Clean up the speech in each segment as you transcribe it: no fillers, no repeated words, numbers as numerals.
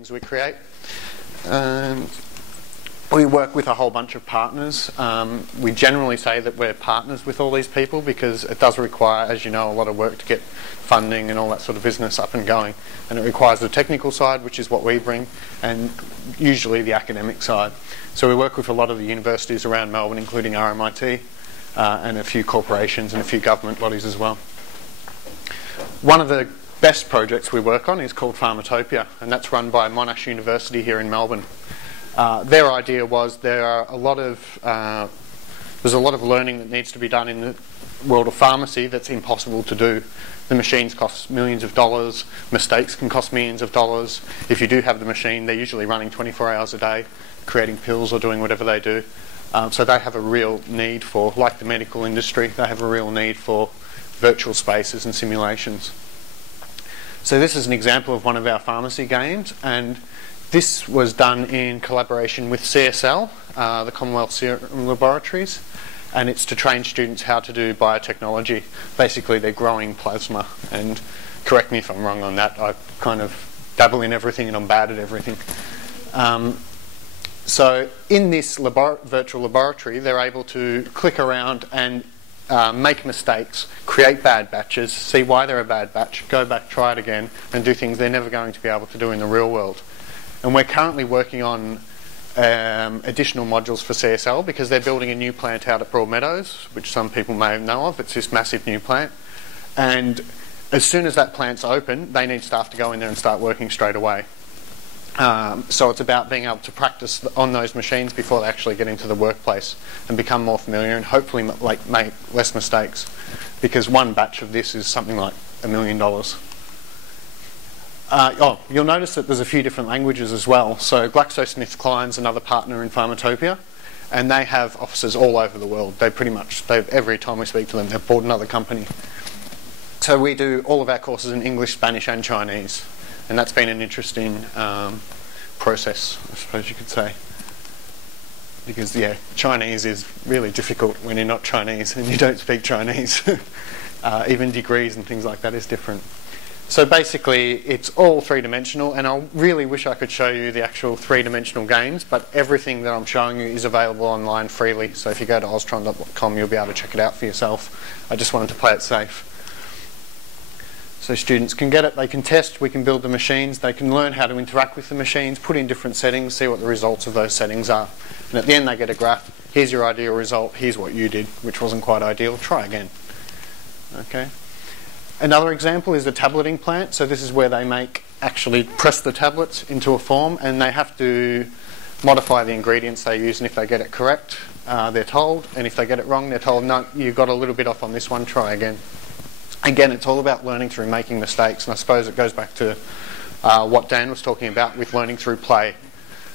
machines we create. We work with a whole bunch of partners. We generally say that we're partners with all these people because it does require, as you know, a lot of work to get funding and all that sort of business up and going. And it requires the technical side, which is what we bring, and usually the academic side. So we work with a lot of the universities around Melbourne, including RMIT, and a few corporations and a few government bodies as well. One of the best projects we work on is called Pharmatopia, and that's run by Monash University here in Melbourne. Their idea was there's a lot of learning that needs to be done in the world of pharmacy that's impossible to do. The machines cost millions of dollars, mistakes can cost millions of dollars. If you do have the machine, they're usually running 24 hours a day, creating pills or doing whatever they do. So they have a real need for, like the medical industry, they have a real need for virtual spaces and simulations. So this is an example of one of our pharmacy games, and this was done in collaboration with CSL, the Commonwealth Serum Laboratories, and it's to train students how to do biotechnology. Basically, they're growing plasma, and correct me if I'm wrong on that. I kind of dabble in everything and I'm bad at everything. So in this virtual laboratory, they're able to click around and make mistakes, create bad batches, see why they're a bad batch, go back, try it again, and do things they're never going to be able to do in the real world. And we're currently working on additional modules for CSL because they're building a new plant out at Broadmeadows, which some people may know of. It's this massive new plant. And as soon as that plant's open, they need staff to go in there and start working straight away. So it's about being able to practice on those machines before they actually get into the workplace and become more familiar and hopefully make less mistakes, because one batch of this is something like $1 million. You'll notice that there's a few different languages as well. So GlaxoSmithKline's another partner in Pharmatopia, and they have offices all over the world. Every time we speak to them, they've bought another company. So we do all of our courses in English, Spanish and Chinese, and that's been an interesting process, I suppose you could say. Because, yeah, Chinese is really difficult when you're not Chinese and you don't speak Chinese. Even degrees and things like that is different. So basically, it's all three-dimensional, and I really wish I could show you the actual three-dimensional games, but everything that I'm showing you is available online freely. So if you go to oztron.com, you'll be able to check it out for yourself. I just wanted to play it safe. So students can get it, they can test, we can build the machines, they can learn how to interact with the machines, put in different settings, see what the results of those settings are. And at the end they get a graph. Here's your ideal result, here's what you did, which wasn't quite ideal, try again. Okay. Another example is the tableting plant. So this is where they actually press the tablets into a form, and they have to modify the ingredients they use, and if they get it correct, they're told, and if they get it wrong, they're told, no, you got a little bit off on this one, try again. Again, it's all about learning through making mistakes, and I suppose it goes back to what Dan was talking about with learning through play.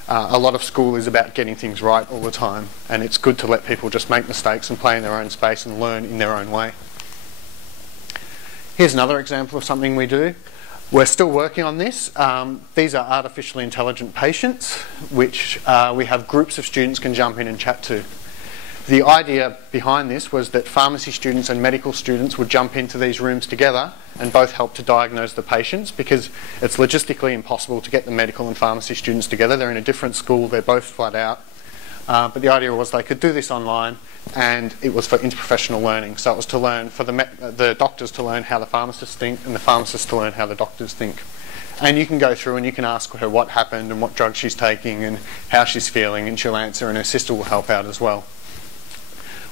A lot of school is about getting things right all the time, and it's good to let people just make mistakes and play in their own space and learn in their own way. Here's another example of something we do. We're still working on this. These are artificially intelligent patients, which we have groups of students can jump in and chat to. The idea behind this was that pharmacy students and medical students would jump into these rooms together and both help to diagnose the patients, because it's logistically impossible to get the medical and pharmacy students together. They're in a different school, they're both flat out. But the idea was they could do this online, and it was for interprofessional learning. So it was to learn for the doctors to learn how the pharmacists think, and the pharmacists to learn how the doctors think. And you can go through and you can ask her what happened and what drug she's taking and how she's feeling, and she'll answer, and her sister will help out as well.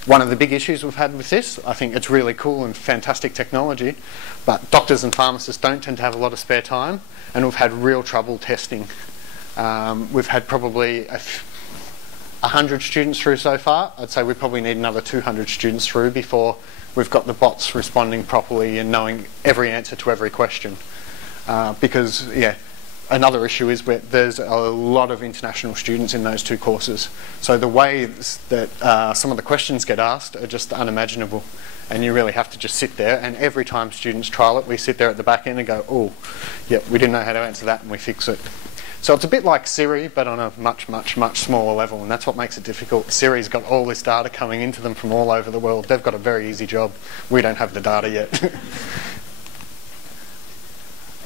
One of the big issues we've had with this, I think it's really cool and fantastic technology, but doctors and pharmacists don't tend to have a lot of spare time, and we've had real trouble testing. We've had probably 100 students through so far. I'd say we probably need another 200 students through before we've got the bots responding properly and knowing every answer to every question. Because, yeah, another issue is there's a lot of international students in those two courses. So the ways that some of the questions get asked are just unimaginable. And you really have to just sit there, and every time students trial it, we sit there at the back end and go, oh, yeah, we didn't know how to answer that, and we fix it. So it's a bit like Siri, but on a much, much, much smaller level, and that's what makes it difficult. Siri's got all this data coming into them from all over the world. They've got a very easy job. We don't have the data yet.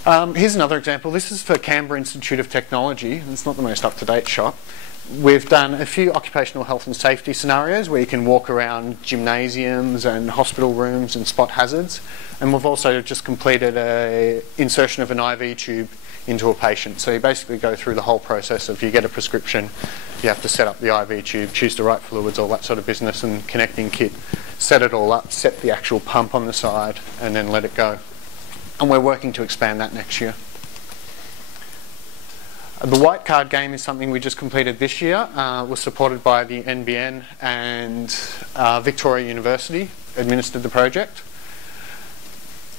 Here's another example. This is for Canberra Institute of Technology. It's not the most up-to-date shot. We've done a few occupational health and safety scenarios where you can walk around gymnasiums and hospital rooms and spot hazards. And we've also just completed an insertion of an IV tube into a patient. So you basically go through the whole process of you get a prescription, you have to set up the IV tube, choose the right fluids, all that sort of business, and connecting kit, set it all up, set the actual pump on the side, and then let it go. And we're working to expand that next year. The white card game is something we just completed this year. Was supported by the NBN and Victoria University administered the project.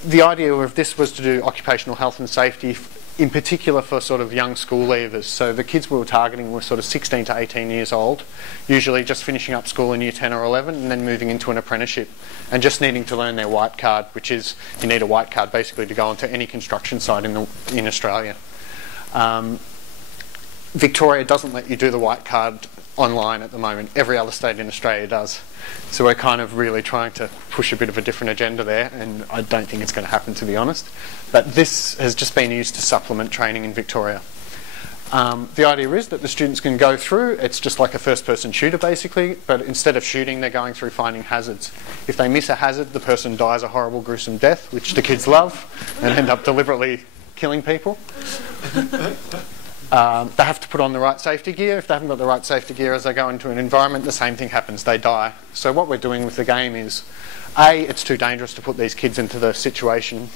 The idea of this was to do occupational health and safety, in particular for sort of young school leavers. So the kids we were targeting were sort of 16 to 18 years old, usually just finishing up school in year 10 or 11 and then moving into an apprenticeship and just needing to learn their white card, which is you need a white card basically to go onto any construction site in Australia. Victoria doesn't let you do the white card online at the moment. Every other state in Australia does. So we're kind of really trying to push a bit of a different agenda there, and I don't think it's going to happen, to be honest. But this has just been used to supplement training in Victoria. The idea is that the students can go through, it's just like a first-person shooter basically, but instead of shooting, they're going through finding hazards. If they miss a hazard, the person dies a horrible, gruesome death, which the kids love, and end up deliberately killing people. They have to put on the right safety gear. If they haven't got the right safety gear as they go into an environment, the same thing happens, they die. So what we're doing with the game is, A, it's too dangerous to put these kids into the situation,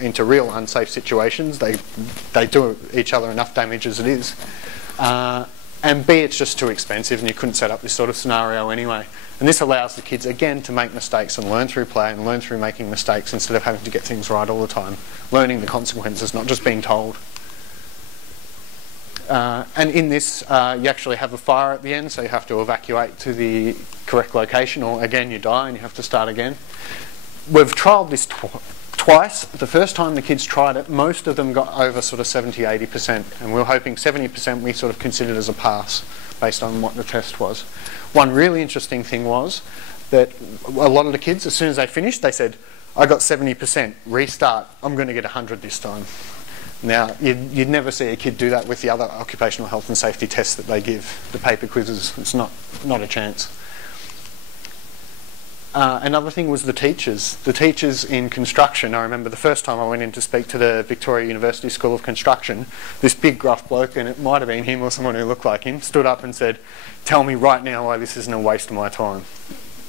into real unsafe situations. They do each other enough damage as it is. And B, it's just too expensive and you couldn't set up this sort of scenario anyway. And this allows the kids, again, to make mistakes and learn through play and learn through making mistakes instead of having to get things right all the time. Learning the consequences, not just being told. And in this, you actually have a fire at the end, so you have to evacuate to the correct location, or again, you die and you have to start again. We've trialled this twice. The first time the kids tried it, most of them got over sort of 70–80%, and we were hoping 70% we sort of considered as a pass based on what the test was. One really interesting thing was that a lot of the kids, as soon as they finished, they said, I got 70%, restart, I'm going to get 100 this time. Now, you'd never see a kid do that with the other occupational health and safety tests that they give, the paper quizzes. It's not a chance. Another thing was the teachers. The teachers in construction, I remember the first time I went in to speak to the Victoria University School of Construction, this big gruff bloke, and it might have been him or someone who looked like him, stood up and said, tell me right now why this isn't a waste of my time.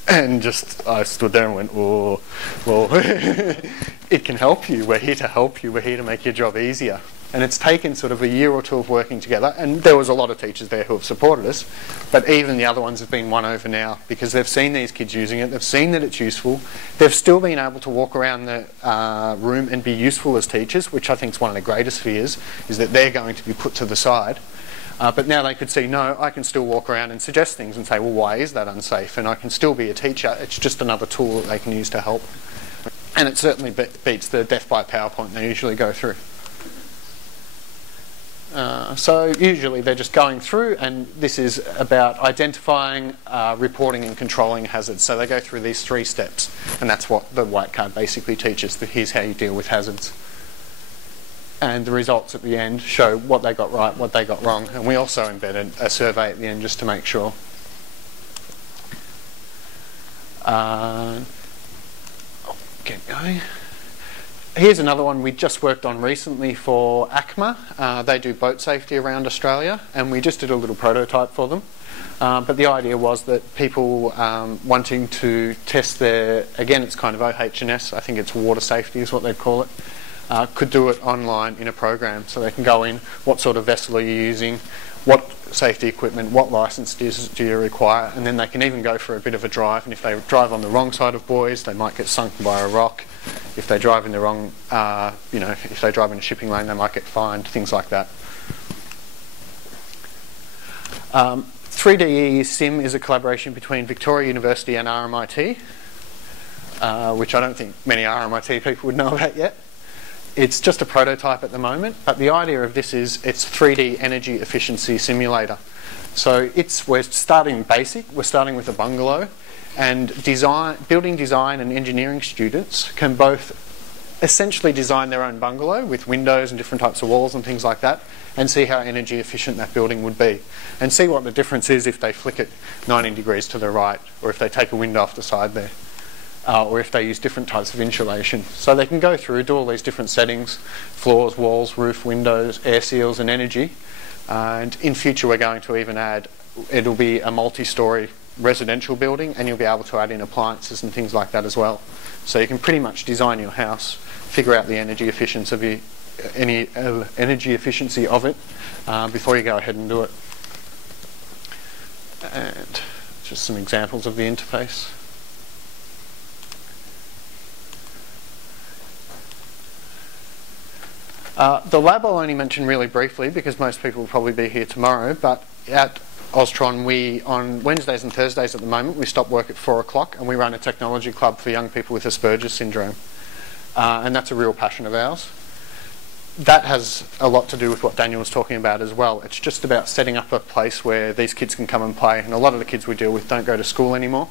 And just, I stood there and went, oh, well, it can help you. We're here to help you. We're here to make your job easier. And it's taken sort of a year or two of working together, and there was a lot of teachers there who have supported us, but even the other ones have been won over now because they've seen these kids using it, they've seen that it's useful, they've still been able to walk around the room and be useful as teachers, which I think is one of the greatest fears, is that they're going to be put to the side. But now they could see, no, I can still walk around and suggest things and say, well, why is that unsafe? And I can still be a teacher. It's just another tool that they can use to help. And it certainly beats the death by PowerPoint they usually go through. So usually they're just going through, and this is about identifying, reporting and controlling hazards. So they go through these 3 steps, and that's what the white card basically teaches. Here's how you deal with hazards. And the results at the end show what they got right, what they got wrong. And we also embedded a survey at the end just to make sure. I'll get going. Here's another one we just worked on recently for ACMA. They do boat safety around Australia, and we just did a little prototype for them. But the idea was that people wanting to test their, again, it's kind of OH&S, I think it's water safety is what they'd call it, could do it online in a program. So they can go in, what sort of vessel are you using, what safety equipment, what licence do you require, and then they can even go for a bit of a drive, and if they drive on the wrong side of buoys, they might get sunk by a rock. If they drive in the wrong, if they drive in a shipping lane, they might get fined, things like that. 3DE Sim is a collaboration between Victoria University and RMIT, which I don't think many RMIT people would know about yet. It's just a prototype at the moment, but the idea of this is it's 3D energy efficiency simulator. So we're starting basic, we're starting with a bungalow, and building design and engineering students can both essentially design their own bungalow with windows and different types of walls and things like that, and see how energy efficient that building would be, and see what the difference is if they flick it 90 degrees to the right, or if they take a window off the side there, or if they use different types of insulation. So they can go through, do all these different settings: floors, walls, roof, windows, air seals and energy. And in future we're going to even add, it'll be a multi-storey residential building, and you'll be able to add in appliances and things like that as well. So you can pretty much design your house, figure out the energy efficiency of it before you go ahead and do it. And just some examples of the interface. The lab I'll only mention really briefly because most people will probably be here tomorrow, but at Oztron, on Wednesdays and Thursdays at the moment, we stop work at 4 o'clock and we run a technology club for young people with Asperger's syndrome. And that's a real passion of ours. That has a lot to do with what Daniel was talking about as well. It's just about setting up a place where these kids can come and play. And a lot of the kids we deal with don't go to school anymore,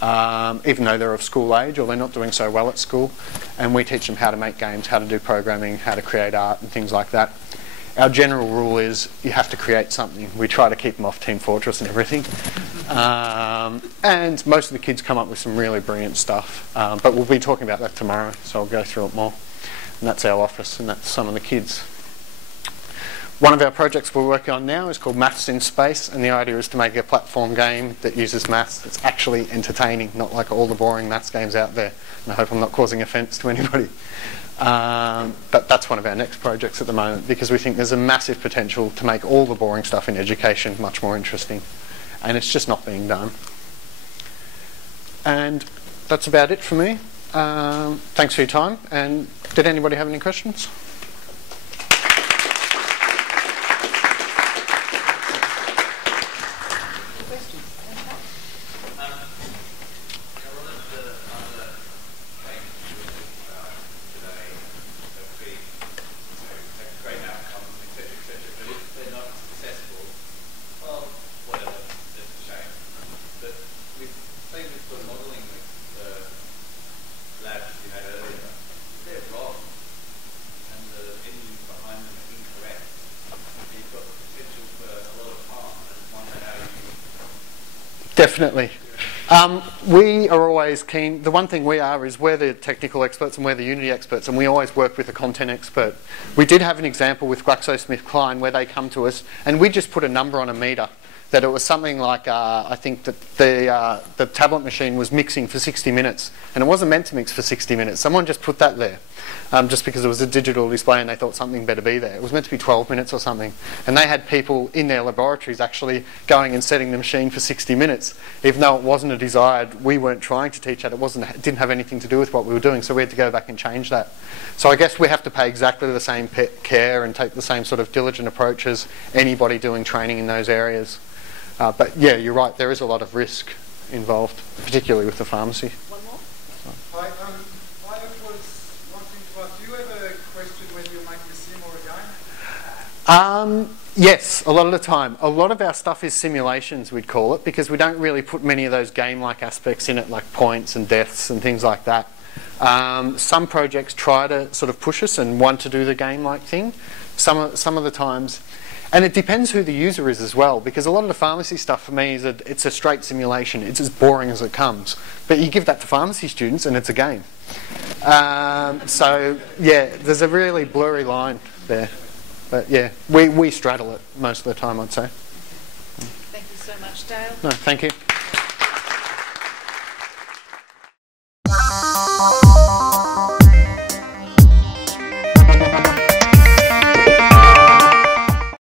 even though they're of school age or they're not doing so well at school. And we teach them how to make games, how to do programming, how to create art and things like that. Our general rule is you have to create something. We try to keep them off Team Fortress and everything. And most of the kids come up with some really brilliant stuff. But we'll be talking about that tomorrow, so I'll go through it more. And that's our office, and that's some of the kids. One of our projects we're working on now is called Maths in Space, and the idea is to make a platform game that uses maths that's actually entertaining, not like all the boring maths games out there. And I hope I'm not causing offence to anybody. But that's one of our next projects at the moment, because we think there's a massive potential to make all the boring stuff in education much more interesting, and it's just not being done. And that's about it for me. Thanks for your time, and did anybody have any questions? Definitely. We are always keen. The one thing we are is we're the technical experts and we're the Unity experts, and we always work with a content expert. We did have an example with GlaxoSmithKline where they come to us and we just put a number on a meter, that it was something like, I think that the tablet machine was mixing for 60 minutes, and it wasn't meant to mix for 60 minutes. Someone just put that there just because it was a digital display and they thought something better be there. It was meant to be 12 minutes or something. And they had people in their laboratories actually going and setting the machine for 60 minutes. Even though it wasn't a desired, we weren't trying to teach that. It didn't have anything to do with what we were doing, so we had to go back and change that. So I guess we have to pay exactly the same care and take the same sort of diligent approach as anybody doing training in those areas. But yeah, you're right, there is a lot of risk involved, particularly with the pharmacy. One more? I was wanting to ask, do you ever question whether you're making a sim or a game? Yes, a lot of the time. A lot of our stuff is simulations, we'd call it, because we don't really put many of those game-like aspects in it, like points and deaths and things like that. Some projects try to sort of push us and want to do the game-like thing. Some of the times. And it depends who the user is as well, because a lot of the pharmacy stuff for me is it's a straight simulation. It's as boring as it comes. But you give that to pharmacy students and it's a game. So yeah, there's a really blurry line there. But yeah, we straddle it most of the time, I'd say. Thank you so much, Dale. No, thank you.